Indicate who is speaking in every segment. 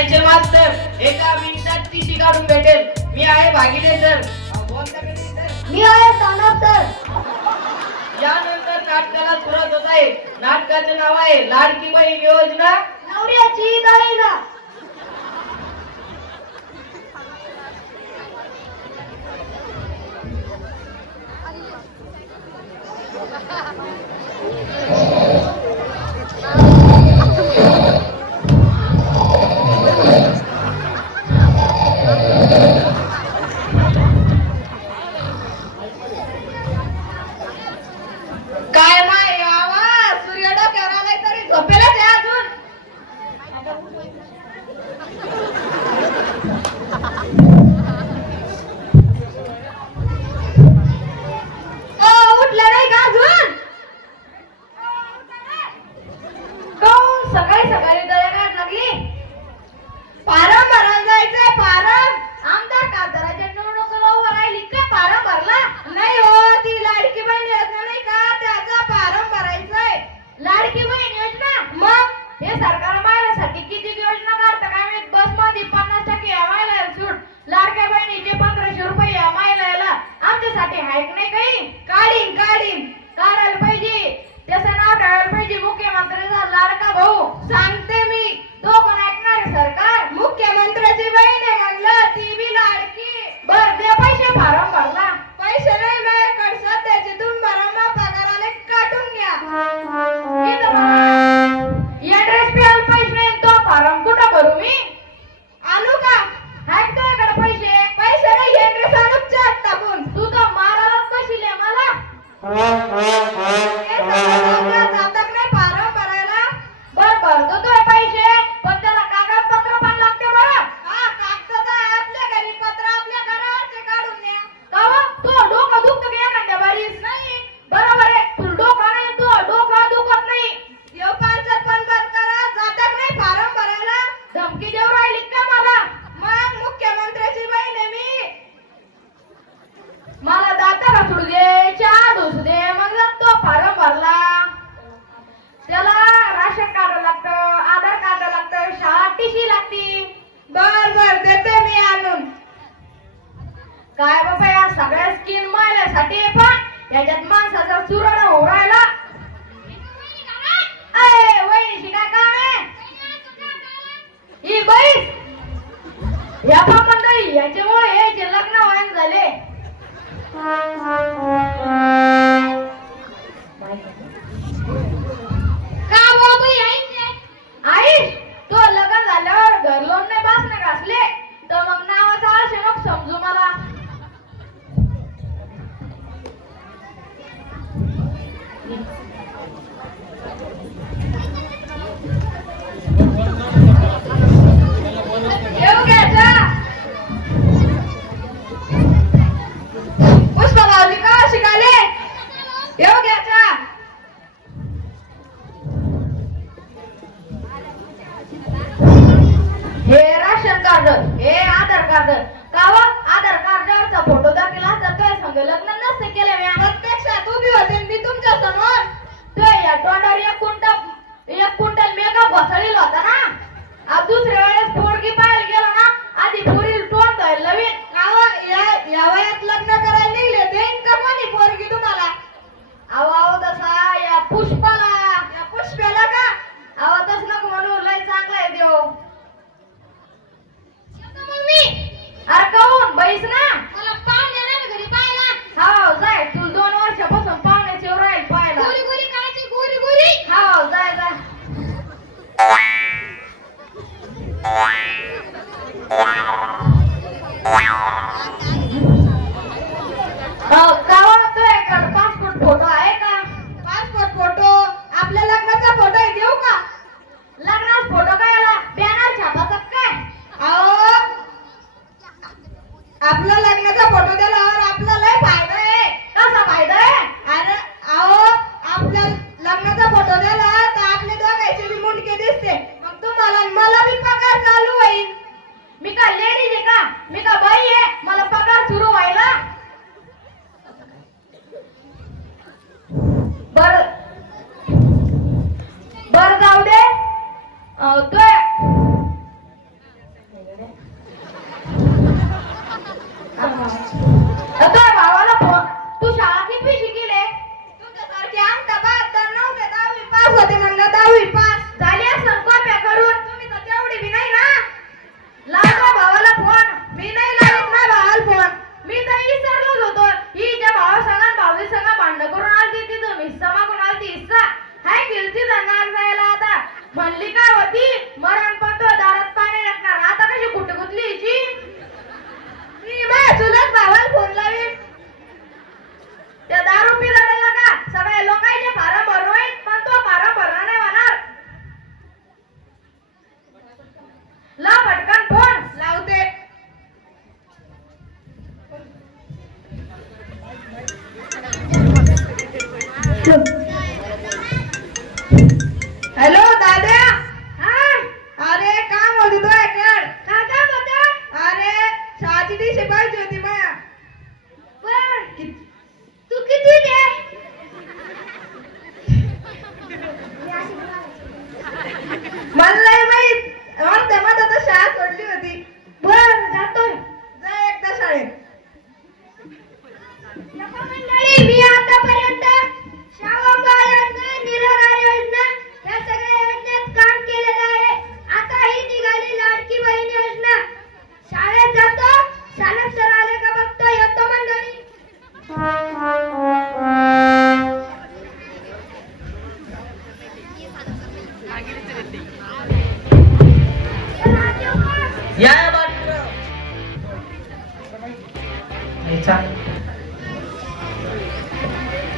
Speaker 1: यांचे मात एका मिनिटात ती शिकाडून भेटेल. मी आहे भागिले सर
Speaker 2: मी आहे सानप सर
Speaker 1: यानंतर नाटकाला सुरुवात होत आहे. नाटकाचे नाव आहे लाडकी बहीण योजना.
Speaker 2: नवऱ्याची दहीना महिलांसाठी किती योजना काढतात काय माहीत? बसमध्ये पन्नास टक्के महिला सूट. लाडक्या बहिणीचे पंधराशे रुपये महिलाला आमच्यासाठी हायक नाही काही. काढीन काढीन. कारायला पाहिजे. त्याचं नाव टाळायला पाहिजे. मुख्यमंत्री लाडका भाऊ. सांगते. याच्यात माणसाचा सुरण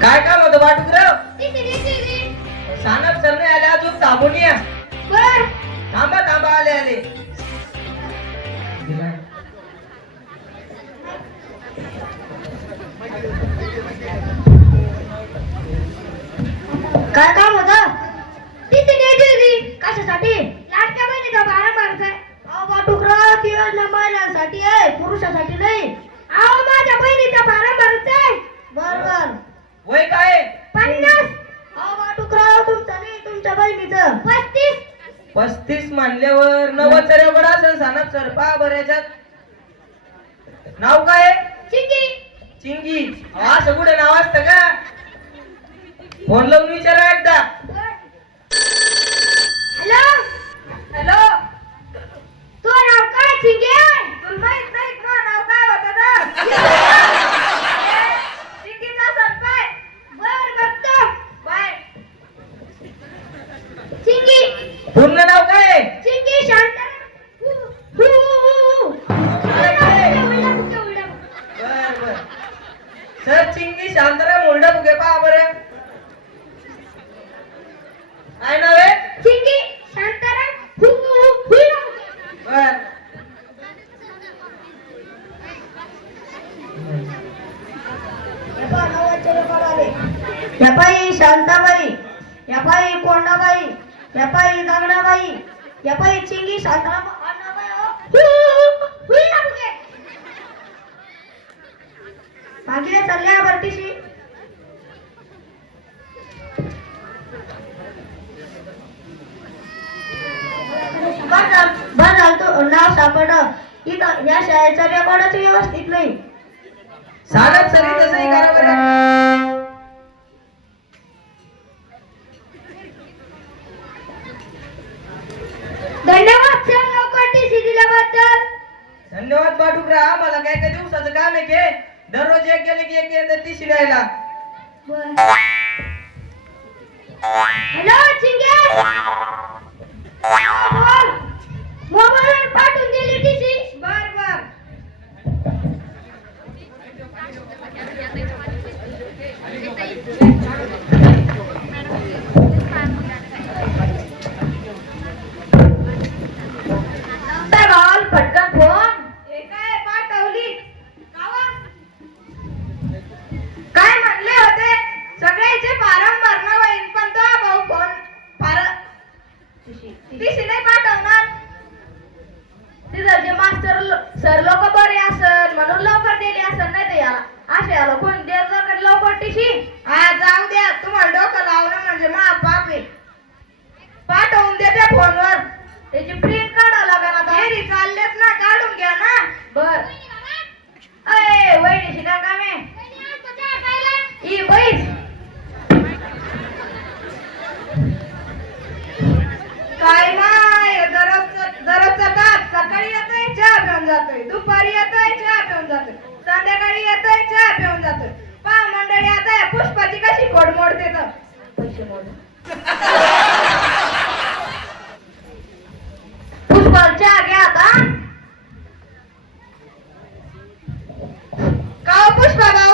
Speaker 2: काय काम होत
Speaker 1: बाटुकराव सानप सर नाही आले अजून थांबून या. थांबा थांबा आले आले.
Speaker 3: काय काम गावात सर्व बरा
Speaker 1: नाव काय?
Speaker 3: चिंगी.
Speaker 1: चिंगी. हा सगळं नाव असत का? फोन लावून विचारा एकदा.
Speaker 3: हॅलो? हॅलो? तो नाव काय चिंगी? तुला माहीत नाही का नाव काय होत बाय. चिंगी.
Speaker 1: पूर्ण नाव काय? सर चिंगी शांतराम मोरडा मुगे पहा बरं. आहे
Speaker 3: ना? धन्यवाद सर लोकांनी दिल्याबद्दल
Speaker 1: धन्यवाद बाटुकरा मला काय काय दिवसाचं काम आहे दररोज एक गेले की एक येते ती शिडायला
Speaker 3: हॅलो चिंगे जातोय. दुपारी येतोय चहा पिऊन जातोय. संध्याकाळी येतोय चहा पिऊन जातोय. पा मंडळी आता या पुष्पाची कशी गोड मोडते तर? पुष्पा चहा घ्या आता. का हो पुष्पा भाऊ?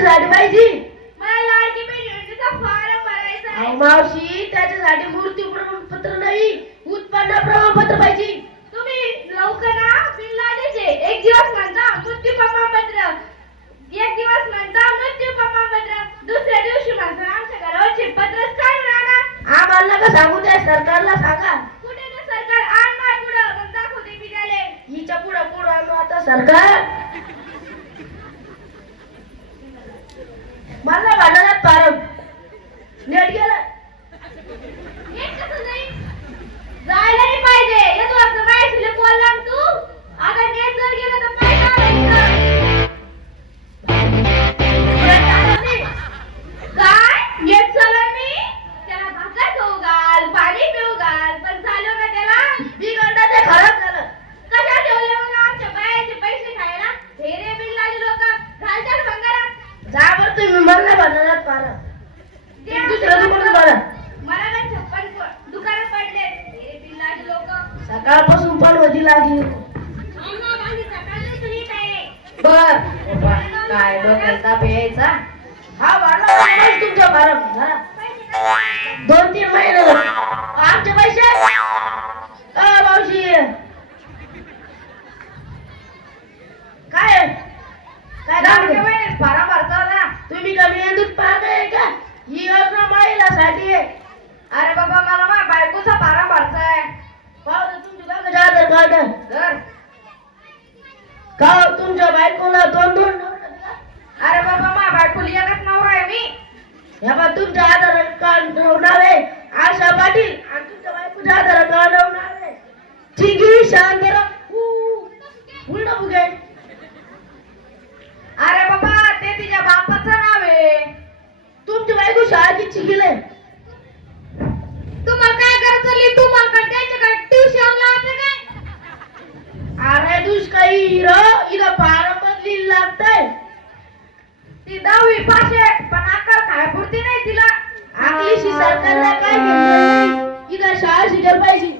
Speaker 3: झाली पाहिजे. मावशी त्याच्यासाठी मूर्ती प्रमाणपत्र नाही. उत्पन्न प्रमाणपत्र पाहिजे.
Speaker 4: तुम्ही लवकर एक दिवस म्हणता मृत्यू प्रमाणपत्र. एक दिवस म्हणता मृत्यू प्रमाणपत्र. दुसऱ्या दिवशी म्हणता आमच्या घरावरचे पत्रच काय राहणार.
Speaker 3: आम्हाला का सांगू द्या सरकारला सांगा.
Speaker 4: कुठे ते सरकार आण माय पुढं. दाखवते बिगाले
Speaker 3: हिच्या पुढं पुढं आणू आता सरकार.
Speaker 2: कर का तुमच्या बायकोला दोन दोन
Speaker 1: अरे बाबा मा बायकोला एकच नवरा आहे मी.
Speaker 2: या बा तुमच्या आधार कार्ड नवणार आहे आशा पाटील आणि तुमच्या बायकोच्या आधार कार्ड नवणार आहे चिगी शांतरा. उलट बुगे
Speaker 1: अरे बाबा ते तिच्या बापाचं नाव आहे.
Speaker 2: तुमची बायको शाळेची चिगिले आहे.
Speaker 3: तुम्हाला काय करायचं तुम्हाला काय द्यायचं काय
Speaker 2: ट्युशन అరే దుష్కై హీరో ఇక పారంభం लागतंय.
Speaker 1: ती दहावी पास आहे पण आकार काय पुरती नाही तिला.
Speaker 2: आपली सरकारला काय शाळा शिकायला पाहिजे.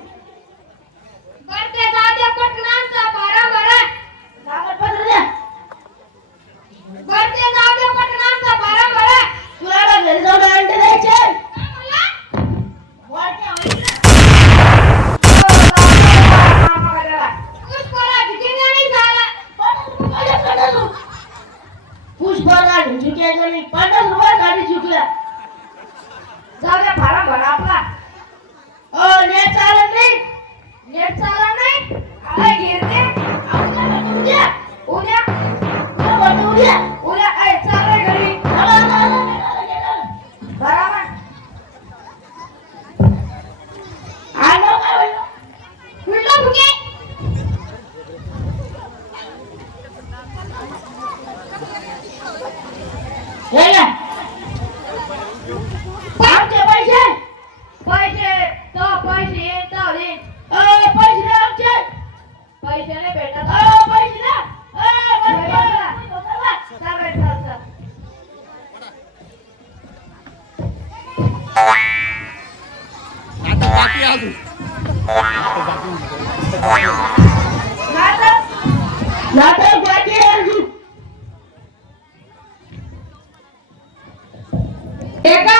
Speaker 2: একা